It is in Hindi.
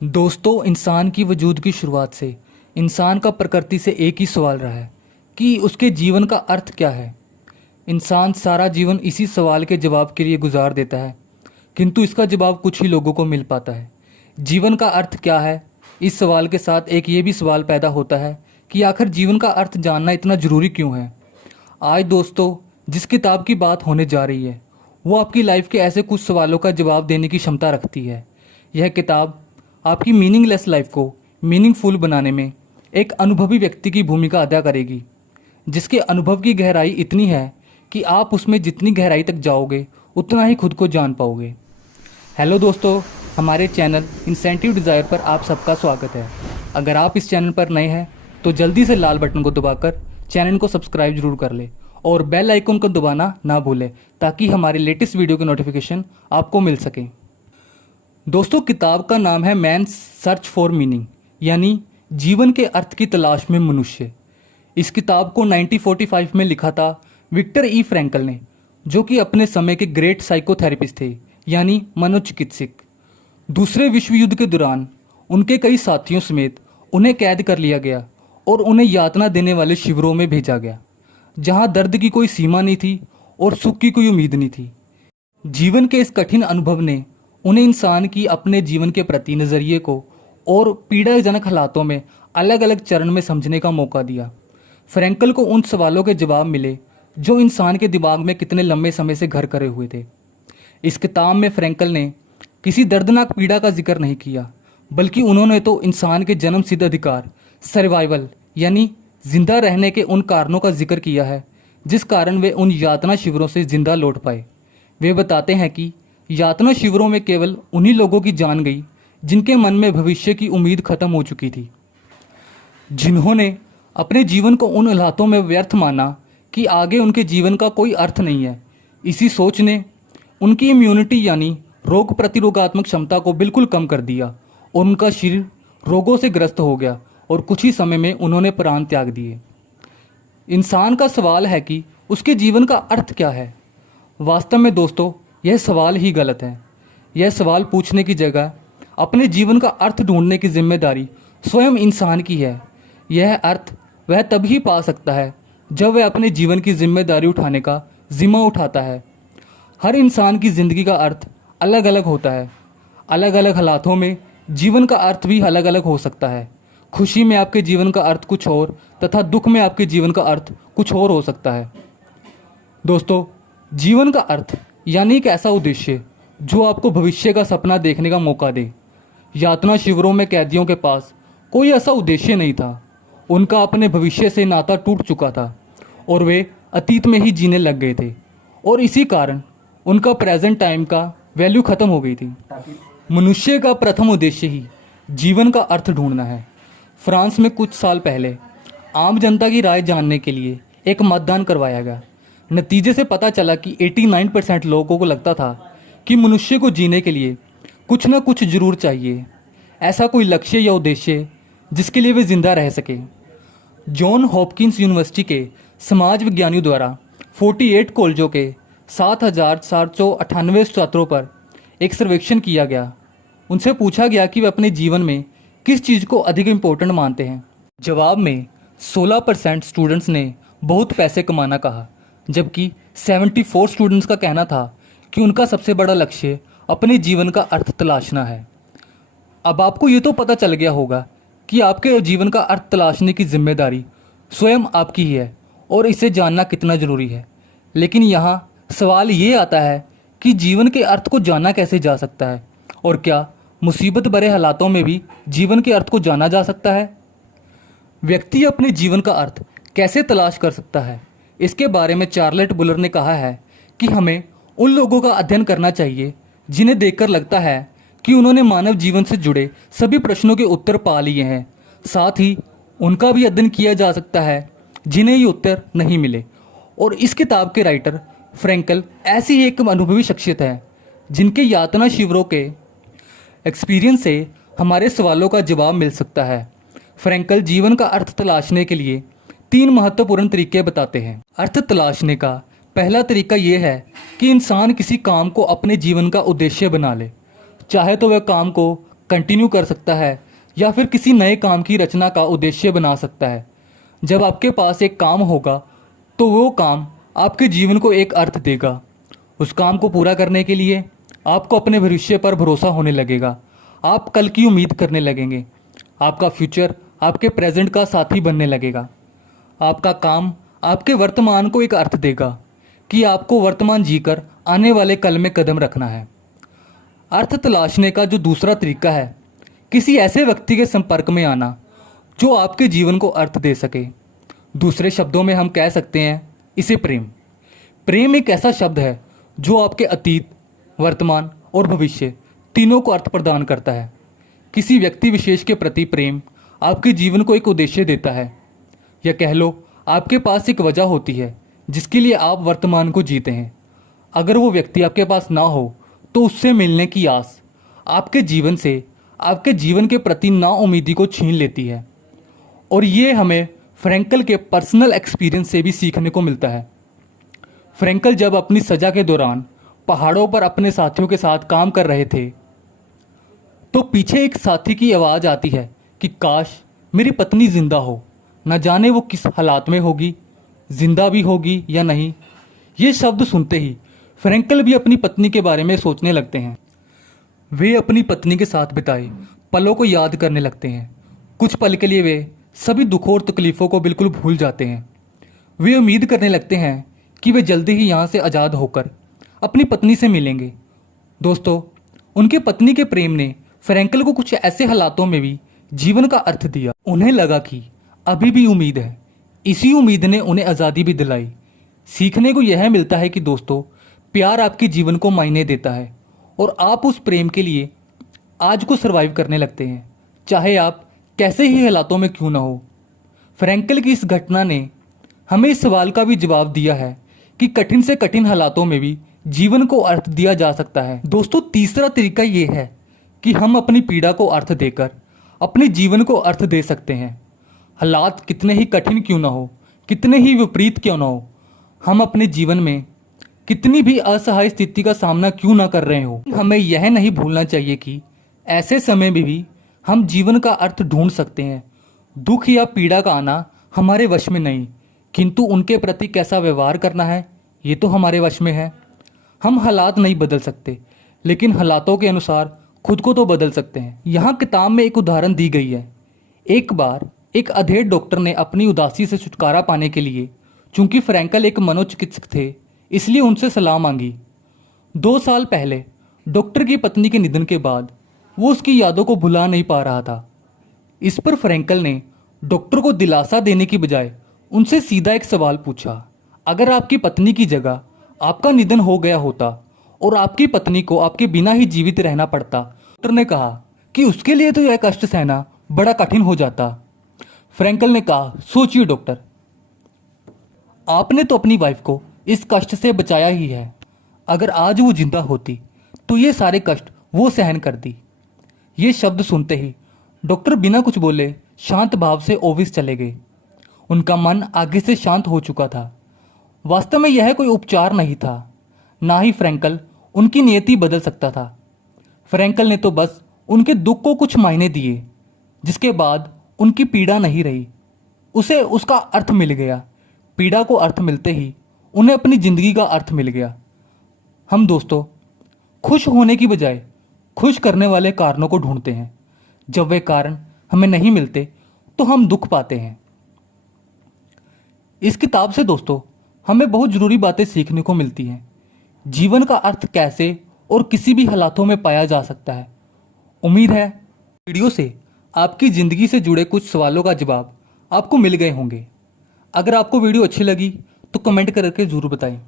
दोस्तों, इंसान की वजूद की शुरुआत से इंसान का प्रकृति से एक ही सवाल रहा है कि उसके जीवन का अर्थ क्या है। इंसान सारा जीवन इसी सवाल के जवाब के लिए गुजार देता है, किंतु इसका जवाब कुछ ही लोगों को मिल पाता है। जीवन का अर्थ क्या है, इस सवाल के साथ एक ये भी सवाल पैदा होता है कि आखिर जीवन का अर्थ जानना इतना ज़रूरी क्यों है। आज दोस्तों, जिस किताब की बात होने जा रही है वो आपकी लाइफ के ऐसे कुछ सवालों का जवाब देने की क्षमता रखती है। यह किताब आपकी मीनिंगलेस लाइफ को मीनिंगफुल बनाने में एक अनुभवी व्यक्ति की भूमिका अदा करेगी, जिसके अनुभव की गहराई इतनी है कि आप उसमें जितनी गहराई तक जाओगे उतना ही खुद को जान पाओगे। हेलो दोस्तों, हमारे चैनल इंसेंटिव डिज़ायर पर आप सबका स्वागत है। अगर आप इस चैनल पर नए हैं तो जल्दी से लाल बटन को दबाकर चैनल को सब्सक्राइब जरूर कर ले और बेल आइकन को दबाना ना भूलें ताकि हमारे लेटेस्ट वीडियो की नोटिफिकेशन आपको मिल सके। दोस्तों, किताब का नाम है मैन्स सर्च फॉर मीनिंग, यानी जीवन के अर्थ की तलाश में मनुष्य। इस किताब को 1945 में लिखा था विक्टर ई फ्रैंकल ने, जो कि अपने समय के ग्रेट साइकोथेरेपिस्ट थे, यानी मनोचिकित्सक। दूसरे विश्व युद्ध के दौरान उनके कई साथियों समेत उन्हें कैद कर लिया गया और उन्हें यातना देने वाले शिविरों में भेजा गया, जहां दर्द की कोई सीमा नहीं थी और सुख की कोई उम्मीद नहीं थी। जीवन के इस कठिन अनुभव ने उन्हें इंसान की अपने जीवन के प्रति नज़रिए को और पीड़ाजनक हालातों में अलग अलग चरण में समझने का मौका दिया। फ्रैंकल को उन सवालों के जवाब मिले जो इंसान के दिमाग में कितने लंबे समय से घर करे हुए थे। इस किताब में फ्रैंकल ने किसी दर्दनाक पीड़ा का जिक्र नहीं किया, बल्कि उन्होंने तो इंसान के जन्म सिद्ध अधिकार सर्वाइवल यानी जिंदा रहने के उन कारणों का जिक्र किया है जिस कारण वे उन यातना शिविरों से जिंदा लौट पाए। वे बताते हैं कि यातना शिविरों में केवल उन्हीं लोगों की जान गई जिनके मन में भविष्य की उम्मीद खत्म हो चुकी थी, जिन्होंने अपने जीवन को उन हालातों में व्यर्थ माना कि आगे उनके जीवन का कोई अर्थ नहीं है। इसी सोच ने उनकी इम्यूनिटी यानी रोग प्रतिरोधात्मक क्षमता को बिल्कुल कम कर दिया और उनका शरीर रोगों से ग्रस्त हो गया और कुछ ही समय में उन्होंने प्राण त्याग दिए। इंसान का सवाल है कि उसके जीवन का अर्थ क्या है। वास्तव में दोस्तों, यह सवाल ही गलत है। यह सवाल पूछने की जगह अपने जीवन का अर्थ ढूंढने की जिम्मेदारी स्वयं इंसान की है। यह अर्थ वह तभी पा सकता है जब वह अपने जीवन की जिम्मेदारी उठाने का जिम्मा उठाता है। हर इंसान की ज़िंदगी का अर्थ अलग अलग होता है। अलग अलग हालातों में जीवन का अर्थ भी अलग अलग हो सकता है। खुशी में आपके जीवन का अर्थ कुछ और तथा दुख में आपके जीवन का अर्थ कुछ और हो सकता है। दोस्तों, जीवन का अर्थ यानी एक ऐसा उद्देश्य जो आपको भविष्य का सपना देखने का मौका दे। यातना शिविरों में कैदियों के पास कोई ऐसा उद्देश्य नहीं था। उनका अपने भविष्य से नाता टूट चुका था और वे अतीत में ही जीने लग गए थे और इसी कारण उनका प्रेजेंट टाइम का वैल्यू खत्म हो गई थी। मनुष्य का प्रथम उद्देश्य ही जीवन का अर्थ ढूंढना है। फ्रांस में कुछ साल पहले आम जनता की राय जानने के लिए एक मतदान करवाया गया। नतीजे से पता चला कि 89% लोगों को लगता था कि मनुष्य को जीने के लिए कुछ न कुछ जरूर चाहिए, ऐसा कोई लक्ष्य या उद्देश्य जिसके लिए वे जिंदा रह सके। जॉन हॉपकिंस यूनिवर्सिटी के समाज विज्ञानियों द्वारा 48 कॉलेजों के 7,798 छात्रों पर एक सर्वेक्षण किया गया। उनसे पूछा गया कि वे अपने जीवन में किस चीज़ को अधिक इम्पोर्टेंट मानते हैं। जवाब में 16% स्टूडेंट्स ने बहुत पैसे कमाना कहा, जबकि 74 स्टूडेंट्स का कहना था कि उनका सबसे बड़ा लक्ष्य अपने जीवन का अर्थ तलाशना है। अब आपको ये तो पता चल गया होगा कि आपके जीवन का अर्थ तलाशने की जिम्मेदारी स्वयं आपकी ही है और इसे जानना कितना ज़रूरी है। लेकिन यहाँ सवाल ये आता है कि जीवन के अर्थ को जाना कैसे जा सकता है और क्या मुसीबत भरे हालातों में भी जीवन के अर्थ को जाना जा सकता है। व्यक्ति अपने जीवन का अर्थ कैसे तलाश कर सकता है, इसके बारे में चार्लेट बुलर ने कहा है कि हमें उन लोगों का अध्ययन करना चाहिए जिन्हें देखकर लगता है कि उन्होंने मानव जीवन से जुड़े सभी प्रश्नों के उत्तर पा लिए हैं। साथ ही उनका भी अध्ययन किया जा सकता है जिन्हें ये उत्तर नहीं मिले। और इस किताब के राइटर फ्रैंकल ऐसी ही एक अनुभवी शख्सियत है जिनके यातना शिविरों के एक्सपीरियंस से हमारे सवालों का जवाब मिल सकता है। फ्रैंकल जीवन का अर्थ तलाशने के लिए 3 महत्वपूर्ण तरीके बताते हैं। अर्थ तलाशने का पहला तरीका यह है कि इंसान किसी काम को अपने जीवन का उद्देश्य बना ले, चाहे तो वह काम को कंटिन्यू कर सकता है या फिर किसी नए काम की रचना का उद्देश्य बना सकता है। जब आपके पास एक काम होगा तो वो काम आपके जीवन को एक अर्थ देगा। उस काम को पूरा करने के लिए आपको अपने भविष्य पर भरोसा होने लगेगा। आप कल की उम्मीद करने लगेंगे। आपका फ्यूचर आपके प्रेजेंट का साथी बनने लगेगा। आपका काम आपके वर्तमान को एक अर्थ देगा कि आपको वर्तमान जीकर आने वाले कल में कदम रखना है। अर्थ तलाशने का जो दूसरा तरीका है, किसी ऐसे व्यक्ति के संपर्क में आना जो आपके जीवन को अर्थ दे सके। दूसरे शब्दों में हम कह सकते हैं इसे प्रेम। प्रेम एक ऐसा शब्द है जो आपके अतीत, वर्तमान और भविष्य तीनों को अर्थ प्रदान करता है। किसी व्यक्ति विशेष के प्रति प्रेम आपके जीवन को एक उद्देश्य देता है, या कह लो आपके पास एक वजह होती है जिसके लिए आप वर्तमान को जीते हैं। अगर वो व्यक्ति आपके पास ना हो तो उससे मिलने की आस आपके जीवन से, आपके जीवन के प्रति नाउम्मीदी को छीन लेती है। और ये हमें फ्रैंकल के पर्सनल एक्सपीरियंस से भी सीखने को मिलता है। फ्रैंकल जब अपनी सजा के दौरान पहाड़ों पर अपने साथियों के साथ काम कर रहे थे तो पीछे एक साथी की आवाज़ आती है कि काश मेरी पत्नी जिंदा हो। न जाने वो किस हालात में होगी, जिंदा भी होगी या नहीं। ये शब्द सुनते ही फ्रैंकल भी अपनी पत्नी के बारे में सोचने लगते हैं। वे अपनी पत्नी के साथ बिताए पलों को याद करने लगते हैं। कुछ पल के लिए वे सभी दुखों और तकलीफ़ों को बिल्कुल भूल जाते हैं। वे उम्मीद करने लगते हैं कि वे जल्दी ही यहाँ से आज़ाद होकर अपनी पत्नी से मिलेंगे। दोस्तों, उनके पत्नी के प्रेम ने फ्रैंकल को कुछ ऐसे हालातों में भी जीवन का अर्थ दिया। उन्हें लगा कि अभी भी उम्मीद है। इसी उम्मीद ने उन्हें आज़ादी भी दिलाई। सीखने को यह मिलता है कि दोस्तों, प्यार आपके जीवन को मायने देता है और आप उस प्रेम के लिए आज को सर्वाइव करने लगते हैं, चाहे आप कैसे ही हालातों में क्यों ना हो। फ्रैंकल की इस घटना ने हमें इस सवाल का भी जवाब दिया है कि कठिन से कठिन हालातों में भी जीवन को अर्थ दिया जा सकता है। दोस्तों, तीसरा तरीका ये है कि हम अपनी पीड़ा को अर्थ देकर अपने जीवन को अर्थ दे सकते हैं। हालात कितने ही कठिन क्यों ना हो, कितने ही विपरीत क्यों ना हो, हम अपने जीवन में कितनी भी असहाय स्थिति का सामना क्यों ना कर रहे हो, हमें यह नहीं भूलना चाहिए कि ऐसे समय में भी हम जीवन का अर्थ ढूंढ सकते हैं। दुख या पीड़ा का आना हमारे वश में नहीं, किंतु उनके प्रति कैसा व्यवहार करना है ये तो हमारे वश में है। हम हालात नहीं बदल सकते, लेकिन हालातों के अनुसार खुद को तो बदल सकते हैं। यहाँ किताब में एक उदाहरण दी गई है। एक बार एक अधेड़ डॉक्टर ने अपनी उदासी से छुटकारा पाने के लिए, चूंकि फ्रैंकल एक मनोचिकित्सक थे, इसलिए उनसे सलाह मांगी। 2 साल पहले डॉक्टर की पत्नी के निधन के बाद वो उसकी यादों को भुला नहीं पा रहा था। इस पर फ्रैंकल ने डॉक्टर को दिलासा देने की बजाय उनसे सीधा एक सवाल पूछा। अगर आपकी पत्नी की जगह आपका निधन हो गया होता और आपकी पत्नी को आपके बिना ही जीवित रहना पड़ता, डॉक्टर ने कहा कि उसके लिए तो यह कष्ट सहना बड़ा कठिन हो जाता। फ्रैंकल ने कहा, सोचिए डॉक्टर, आपने तो अपनी वाइफ को इस कष्ट से बचाया ही है। अगर आज वो जिंदा होती तो ये सारे कष्ट वो सहन करती। ये शब्द सुनते ही डॉक्टर बिना कुछ बोले शांत भाव से ऑफिस चले गए। उनका मन आगे से शांत हो चुका था। वास्तव में यह कोई उपचार नहीं था, ना ही फ्रैंकल उनकी नियति बदल सकता था। फ्रैंकल ने तो बस उनके दुख को कुछ मायने दिए, जिसके बाद उनकी पीड़ा नहीं रही, उसे उसका अर्थ मिल गया। पीड़ा को अर्थ मिलते ही उन्हें अपनी ज़िंदगी का अर्थ मिल गया। हम दोस्तों, खुश होने की बजाय खुश करने वाले कारणों को ढूंढते हैं। जब वे कारण हमें नहीं मिलते तो हम दुख पाते हैं। इस किताब से दोस्तों हमें बहुत ज़रूरी बातें सीखने को मिलती हैं। जीवन का अर्थ कैसे और किसी भी हालातों में पाया जा सकता है। उम्मीद है वीडियो से आपकी ज़िंदगी से जुड़े कुछ सवालों का जवाब आपको मिल गए होंगे। अगर आपको वीडियो अच्छी लगी तो कमेंट करके ज़रूर बताएं।